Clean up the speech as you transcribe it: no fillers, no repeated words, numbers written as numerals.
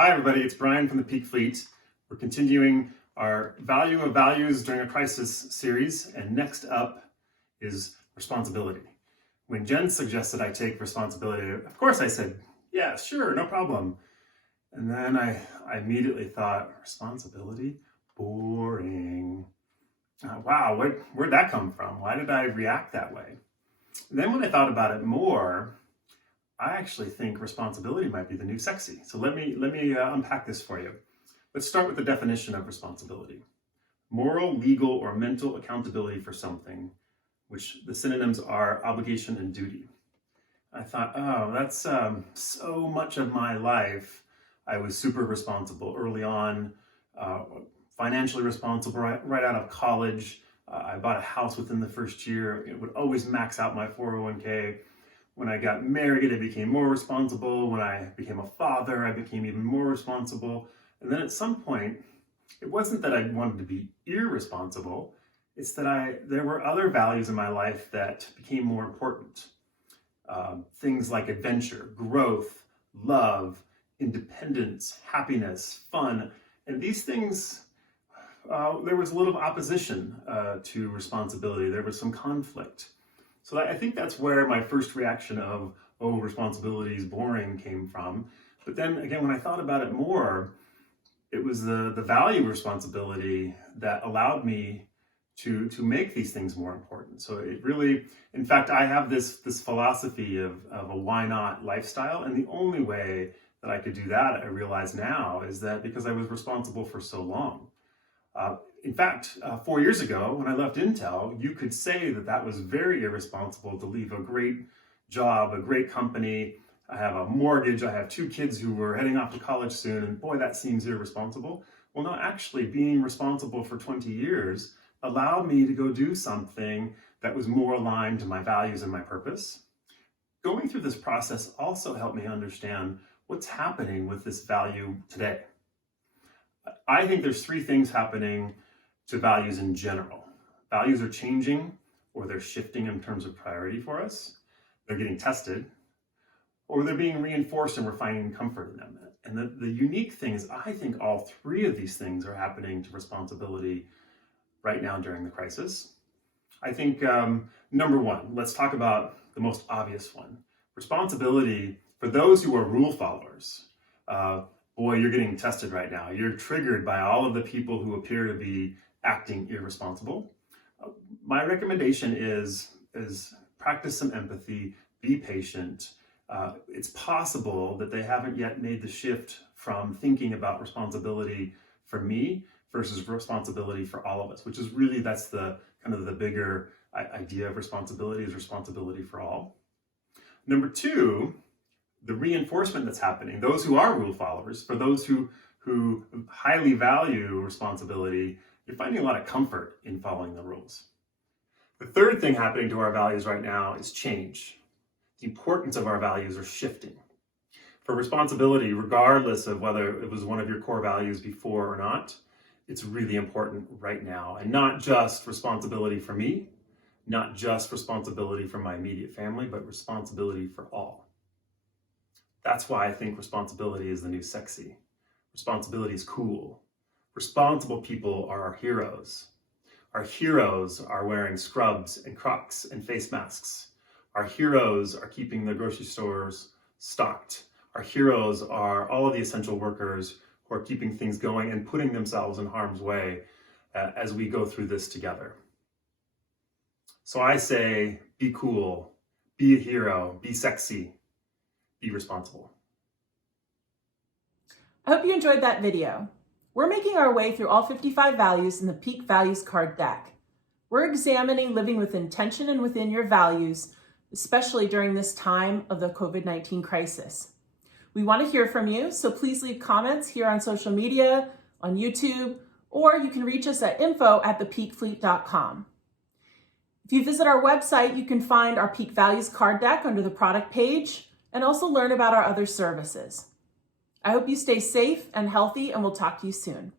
Hi everybody, it's Brian from the Peak Fleet. We're continuing our Value of Values During a Crisis series, and next up is responsibility. When Jen suggested I take responsibility, of course I said, yeah, sure, no problem. And then I immediately thought, responsibility? Boring. Wow, where'd that come from? Why did I react that way? And then when I thought about it more, I actually think responsibility might be the new sexy. So let me unpack this for you. Let's start with the definition of responsibility. Moral, legal, or mental accountability for something, which the synonyms are obligation and duty. I thought, oh, that's so much of my life. I was super responsible early on, financially responsible right out of college. I bought a house within the first year. It would always max out my 401k. When I got married, I became more responsible. When I became a father, I became even more responsible. And then at some point, it wasn't that I wanted to be irresponsible. It's that there were other values in my life that became more important. Things like adventure, growth, love, independence, happiness, fun. And these things, there was a little opposition to responsibility. There was some conflict. So I think that's where my first reaction of, oh, responsibility is boring came from. But then again, when I thought about it more, it was the value of responsibility that allowed me to make these things more important. So it really, in fact, I have this philosophy of a why not lifestyle. And the only way that I could do that, I realize now, is that because I was responsible for so long. In fact, 4 years ago, when I left Intel, you could say that was very irresponsible to leave a great job, a great company. I have a mortgage. I have 2 kids who were heading off to college soon. And boy, that seems irresponsible. Well, no, actually being responsible for 20 years allowed me to go do something that was more aligned to my values and my purpose. Going through this process also helped me understand what's happening with this value today. I think there's 3 things happening to values in general. Values are changing, or they're shifting in terms of priority for us. They're getting tested, or they're being reinforced and we're finding comfort in them. And the unique thing is, I think all 3 of these things are happening to responsibility right now during the crisis. I think number 1, let's talk about the most obvious one. Responsibility for those who are rule followers. Boy, you're getting tested right now. You're triggered by all of the people who appear to be acting irresponsible. My recommendation is practice some empathy, be patient. It's possible that they haven't yet made the shift from thinking about responsibility for me versus responsibility for all of us, which is really, that's the kind of the bigger idea of responsibility, is responsibility for all. Number 2, the reinforcement that's happening, those who are rule followers, for those who highly value responsibility, you're finding a lot of comfort in following the rules. The third thing happening to our values right now is change. The importance of our values are shifting. For responsibility, regardless of whether it was one of your core values before or not, it's really important right now. And not just responsibility for me, not just responsibility for my immediate family, but responsibility for all. That's why I think responsibility is the new sexy. Responsibility is cool. Responsible people are our heroes. Our heroes are wearing scrubs and Crocs and face masks. Our heroes are keeping the grocery stores stocked. Our heroes are all of the essential workers who are keeping things going and putting themselves in harm's way as we go through this together. So I say, be cool, be a hero, be sexy, be responsible. I hope you enjoyed that video. We're making our way through all 55 values in the Peak Values card deck. We're examining living with intention and within your values, especially during this time of the COVID-19 crisis. We want to hear from you, so please leave comments here on social media, on YouTube, or you can reach us at info@thepeakfleet.com. If you visit our website, you can find our Peak Values card deck under the product page and also learn about our other services. I hope you stay safe and healthy, and we'll talk to you soon.